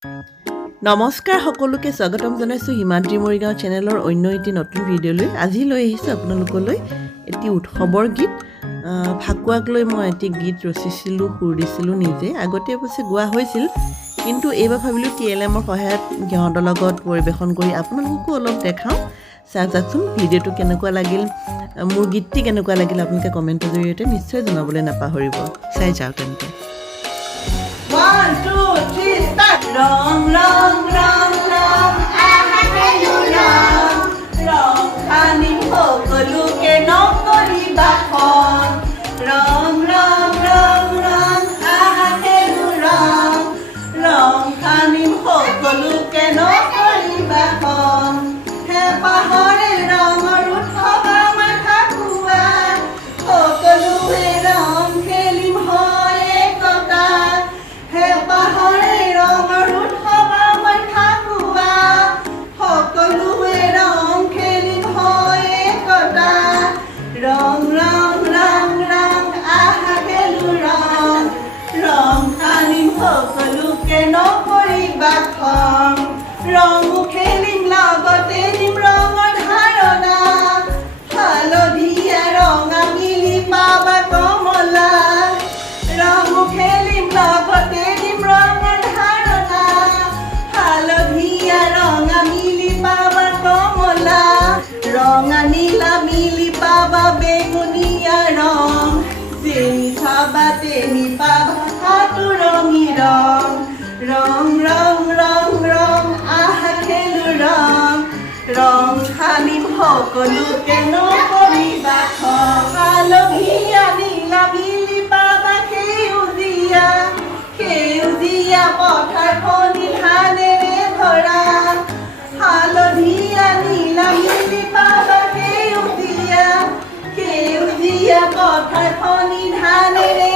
নমস্কাৰ সকলোকে স্বাগতম জনাইছোঁ হিমাদ্ৰী মৰিগাঁও চেনেলৰ অন্য এটি নতুন ভিডিঅ'লৈ। আজি লৈ আহিছোঁ আপোনালোকলৈ এটি উৎসৱৰ গীত। ফাকুৱাক লৈ মই এটি গীত ৰচিছিলোঁ, সুৰ দিছিলোঁ নিজে। আগতে অৱশ্যে গোৱা হৈছিল, কিন্তু এইবাৰ ভাবিলোঁ TLMৰ সহায়ত সিহঁতৰ লগত পৰিৱেশন কৰি আপোনালোককো অলপ দেখাওঁ। চাই যাওকচোন ভিডিঅ'টো কেনেকুৱা লাগিল, মোৰ গীতটি কেনেকুৱা লাগিল আপোনালোকে কমেণ্টৰ জৰিয়তে নিশ্চয় জনাবলৈ নাপাহৰিব। চাই যাওক তেন্তে। 1, 2, 3, start! Rong, rong, rong, rong, aha, hello, rong. Rong, khanim hokoluke nokoriba khon. Rong, rong, rong, rong, aha, hello, rong. Rong, khanim hokoluke nokoriba khon. He pahore rongor uthov amar Fakua. Hokolue rong khelim hoy ekota. He pahore rongor uthov amar Fakua. Hokolue rong khelim hoy ekota. Rong, rong, rong, rong, aha khelu rong. Rong khanim hokoluke nokoriba khon. Rong khelim lagote nim rongor dharona. Halodhiya ronga mili paba komala. Rong khelim lagote nim rongor dharona. Halodhiya ronga mili paba komala. Ronga nila mili paba beguniya rong. Jeni chaba teni paba hatu rongi rong. Rong, rong, rong, rong, aha khelu rong. Rong khanim hokoluke nokoriba khon. Halodhiya nila mili paba সেউজীয়া সেউজীয়া পথাৰখনি ধানেৰে ভৰা। হালধীয়া নীলা মিলি পাবা সেউজীয়া সেউজীয়া পথাৰখনি ধানেৰে